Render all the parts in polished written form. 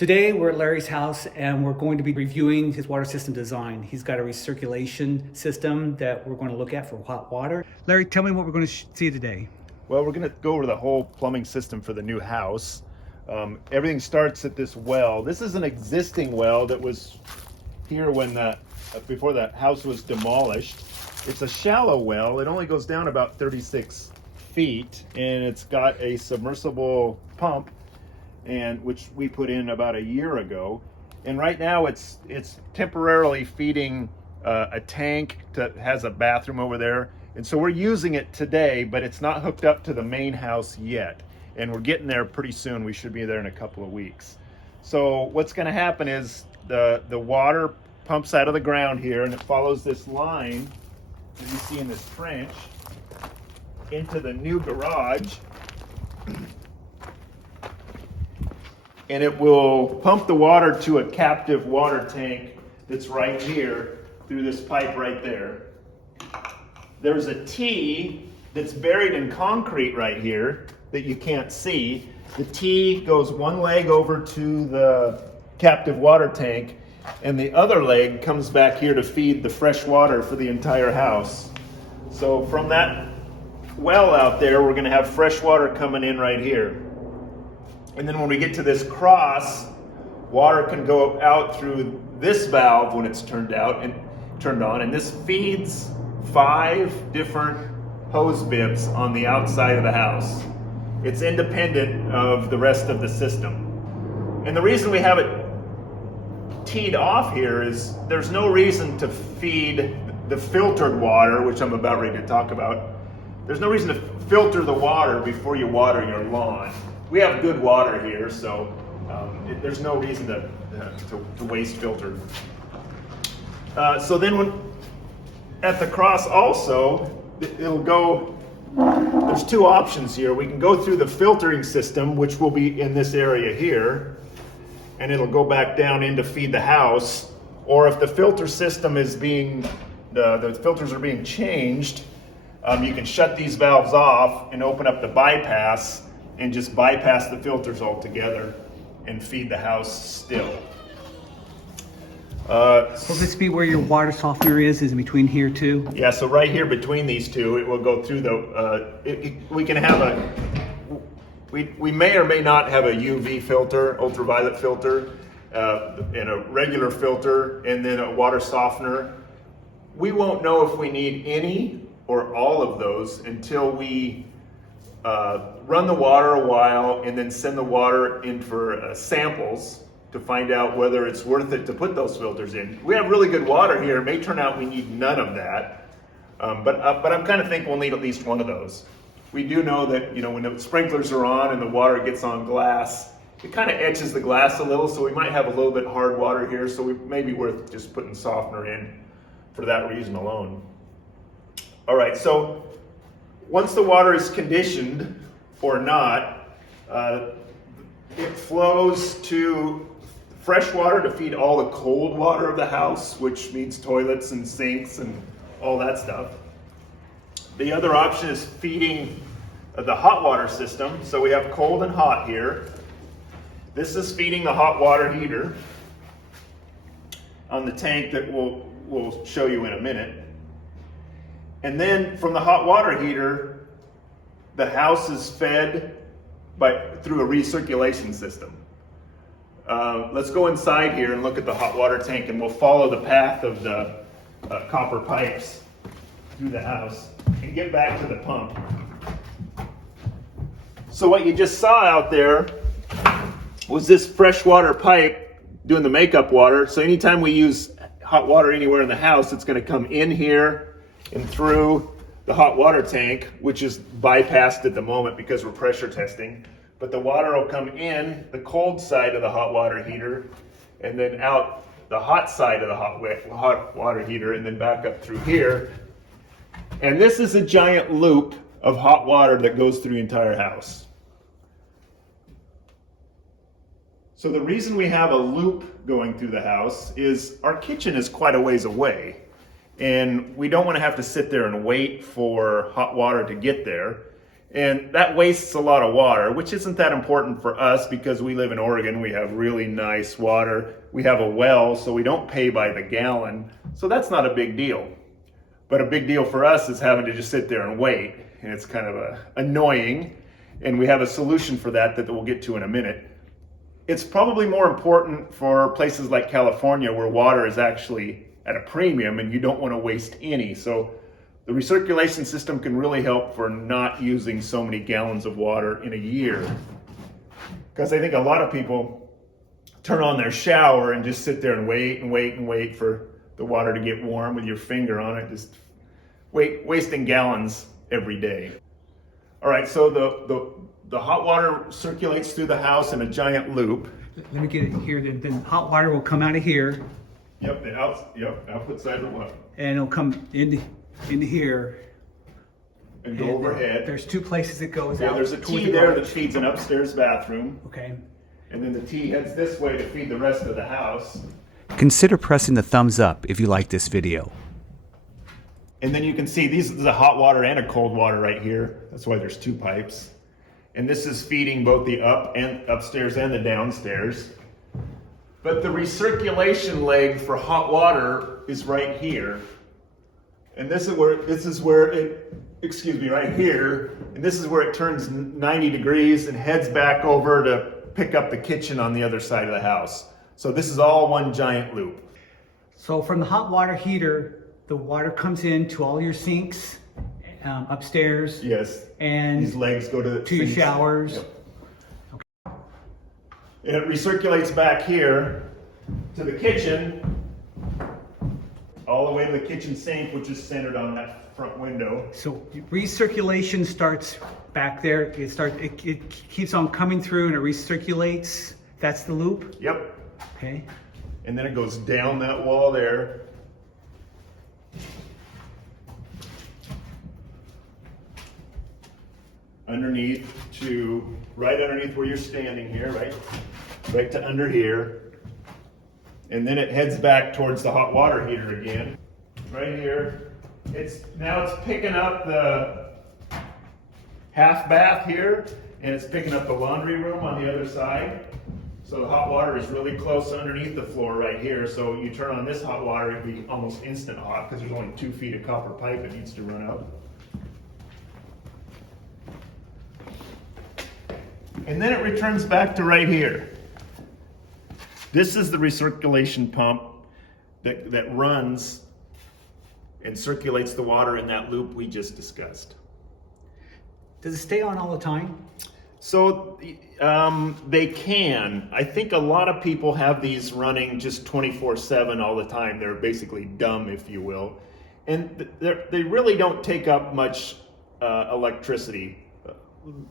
Today we're at Larry's house and we're going to be reviewing his water system design. He's got a recirculation system that we're going to look at for hot water. Larry, tell me what we're going to see today. Well, we're going to go over the whole plumbing system for the new house. Everything starts at this well. This is an existing well that was here when before the house was demolished. It's a shallow well. It only goes down about 36 feet, and it's got a submersible pump, and which we put in about a year ago. And right now it's temporarily feeding a tank that has a bathroom over there. And so we're using it today, but it's not hooked up to the main house yet. And we're getting there pretty soon. We should be there in a couple of weeks. So what's going to happen is the water pumps out of the ground here, and it follows this line that you see in this trench into the new garage. And it will pump the water to a captive water tank that's right here through this pipe right there. There's a T that's buried in concrete right here that you can't see. The T goes one leg over to the captive water tank, and the other leg comes back here to feed the fresh water for the entire house. So from that well out there, we're going to have fresh water coming in right here. And then when we get to this cross, water can go out through this valve when it's turned on, and this feeds 5 different hose bibs on the outside of the house. It's independent of the rest of the system. And the reason we have it teed off here is there's no reason to feed the filtered water, which I'm about ready to talk about. There's no reason to filter the water before you water your lawn. We have good water here, so there's no reason to waste filter. So then at the cross also, it'll go, there's 2 options here. We can go through the filtering system, which will be in this area here, and it'll go back down in to feed the house. Or if the filter system is the filters are being changed, you can shut these valves off and open up the bypass and just bypass the filters altogether and feed the house still. Will this be where your water softener is in between here too? Yeah, so right here between these two, it will go through we can have we may or may not have a UV filter, ultraviolet filter, and a regular filter, and then a water softener. We won't know if we need any or all of those until we run the water a while and then send the water in for samples to find out whether it's worth it to put those filters in. We have really good water here. It may turn out we need none of that, but I'm kind of thinking we'll need at least one of those. We do know that when the sprinklers are on and the water gets on glass, it kind of etches the glass a little, so we might have a little bit hard water here, so it may be worth just putting softener in for that reason alone. All right, so once the water is conditioned or not, it flows to fresh water to feed all the cold water of the house, which means toilets and sinks and all that stuff. The other option is feeding the hot water system. So we have cold and hot here. This is feeding the hot water heater on the tank that we'll show you in a minute. And then from the hot water heater, the house is fed through a recirculation system. Let's go inside here and look at the hot water tank, and we'll follow the path of the copper pipes through the house and get back to the pump. So what you just saw out there was this freshwater pipe doing the makeup water. So anytime we use hot water anywhere in the house, it's going to come in here and through the hot water tank, which is bypassed at the moment because we're pressure testing. But the water will come in the cold side of the hot water heater and then out the hot side of the hot water heater and then back up through here. And this is a giant loop of hot water that goes through the entire house. So the reason we have a loop going through the house is our kitchen is quite a ways away. And we don't want to have to sit there and wait for hot water to get there. And that wastes a lot of water, which isn't that important for us because we live in Oregon. We have really nice water. We have a well, so we don't pay by the gallon. So that's not a big deal. But a big deal for us is having to just sit there and wait. And it's kind of annoying. And we have a solution for that we'll get to in a minute. It's probably more important for places like California where water is actually at a premium and you don't want to waste any. So the recirculation system can really help for not using so many gallons of water in a year. Because I think a lot of people turn on their shower and just sit there and wait and wait and wait for the water to get warm with your finger on it, just wasting gallons every day. All right, so the hot water circulates through the house in a giant loop. Let me get it here. Then hot water will come out of here. Yep, output side of the water. And it'll come into here. And go overhead. There's two places it goes out. Yeah, there's a T there that feeds an upstairs bathroom. Okay. And then the T heads this way to feed the rest of the house. Consider pressing the thumbs up if you like this video. And then you can see there's a hot water and a cold water right here. That's why there's two pipes. And this is feeding both the upstairs and the downstairs. But the recirculation leg for hot water is right here. And this is where it, right here. And this is where it turns 90 degrees and heads back over to pick up the kitchen on the other side of the house. So this is all one giant loop. So from the hot water heater, the water comes into all your sinks upstairs. Yes. And these legs go to your showers. Yep. Okay. And it recirculates back here to the kitchen, all the way to the kitchen sink, which is centered on that front window. So recirculation starts back there. It keeps on coming through and it recirculates. That's the loop? Yep. Okay. And then it goes down that wall there. Right underneath where you're standing here, right to under here. And then it heads back towards the hot water heater again. Right here. Now it's picking up the half bath here, and it's picking up the laundry room on the other side. So the hot water is really close underneath the floor right here. So you turn on this hot water, it'll be almost instant hot because there's only 2 feet of copper pipe it needs to run out. And then it returns back to right here. This is the recirculation pump that runs and circulates the water in that loop we just discussed. Does it stay on all the time? So they can. I think a lot of people have these running just 24/7 all the time. They're basically dumb, if you will. And they really don't take up much electricity.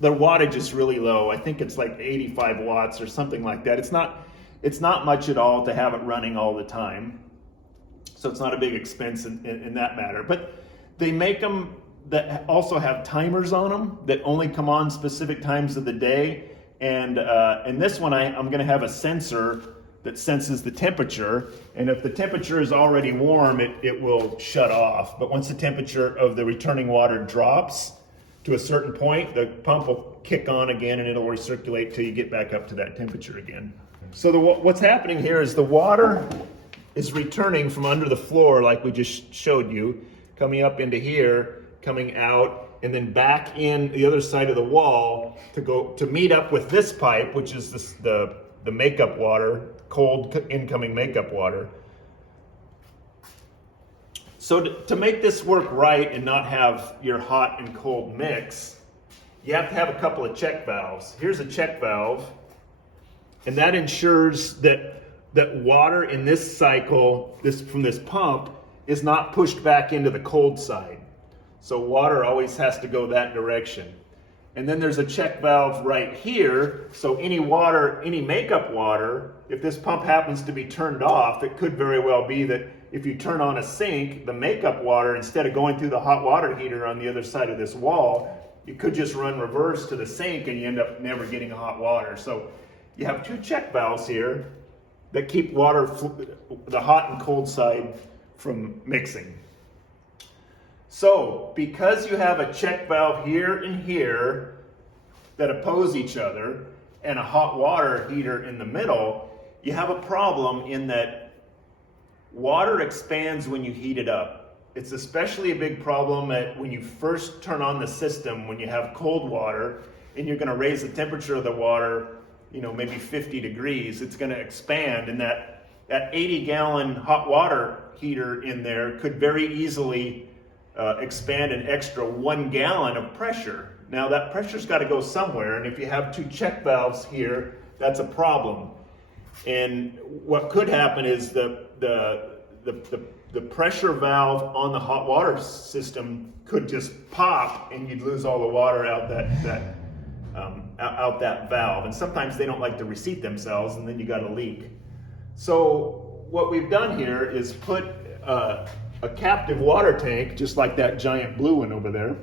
The wattage is really low. I think it's like 85 watts or something like that. It's not much at all to have it running all the time. So it's not a big expense in that matter. But they make them that also have timers on them that only come on specific times of the day. And this one, I'm going to have a sensor that senses the temperature. And if the temperature is already warm, it will shut off. But once the temperature of the returning water drops to a certain point, the pump will kick on again and it'll recirculate till you get back up to that temperature again. So what's happening here is the water is returning from under the floor like we just showed you, coming up into here, coming out, and then back in the other side of the wall to meet up with this pipe, which is the makeup water, cold incoming makeup water. So to make this work right and not have your hot and cold mix, you have to have a couple of check valves. Here's a check valve, and that ensures that water in this cycle, from this pump, is not pushed back into the cold side. So water always has to go that direction. And then there's a check valve right here, so any makeup water, if this pump happens to be turned off, it could very well be that if you turn on a sink, the makeup water, instead of going through the hot water heater on the other side of this wall, it could just run reverse to the sink and you end up never getting hot water. So you have 2 check valves here that keep the hot and cold side from mixing. So because you have a check valve here and here that oppose each other and a hot water heater in the middle, you have a problem in that water expands when you heat it up. It's especially a big problem when you first turn on the system, when you have cold water and you're going to raise the temperature of the water, maybe 50 degrees. It's going to expand, and that 80-gallon hot water heater in there could very easily expand an extra 1 gallon of pressure. Now that pressure's got to go somewhere, and if you have two check valves here, that's a problem. And what could happen is the pressure valve on the hot water system could just pop, and you'd lose all the water out that valve. And sometimes they don't like to reseat themselves, and then you got a leak. So what we've done here is put a captive water tank, just like that giant blue one over there,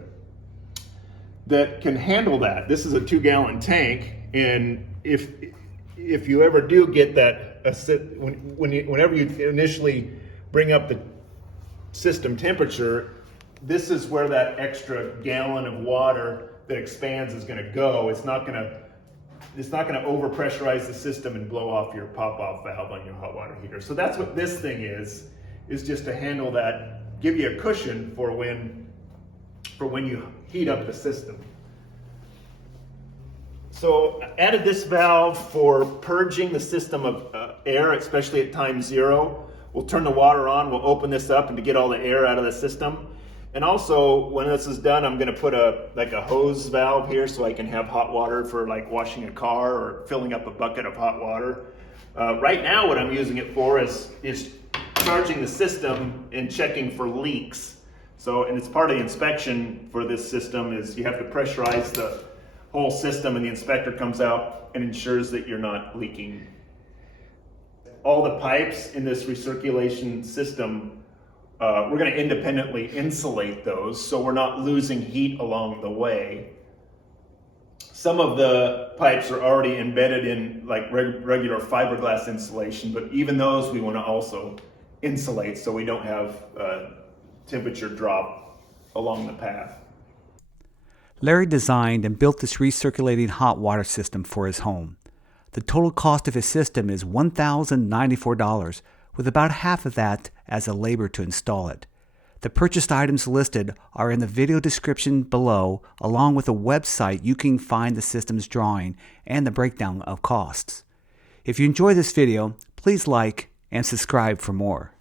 that can handle that. This is a 2-gallon tank, and if you ever do get that, whenever you initially bring up the system temperature, this is where that extra gallon of water that expands is going to go. It's not going to overpressurize the system and blow off your pop-off valve on your hot water heater. So that's what this thing is just to handle that, give you a cushion for when you heat up the system. So added this valve for purging the system of air, especially at time 0. We'll turn the water on, we'll open this up and to get all the air out of the system. And also, when this is done, I'm going to put a hose valve here so I can have hot water for like washing a car or filling up a bucket of hot water. Right now, what I'm using it for is charging the system and checking for leaks. So, and it's part of the inspection for this system is you have to pressurize the whole system, and the inspector comes out and ensures that you're not leaking. All the pipes in this recirculation system, we're going to independently insulate those so we're not losing heat along the way. Some of the pipes are already embedded in like regular fiberglass insulation, but even those we want to also insulate so we don't have temperature drop along the path. Larry designed and built this recirculating hot water system for his home. The total cost of his system is $1,094, with about half of that as a labor to install it. The purchased items listed are in the video description below, along with a website you can find the system's drawing and the breakdown of costs. If you enjoy this video, please like and subscribe for more.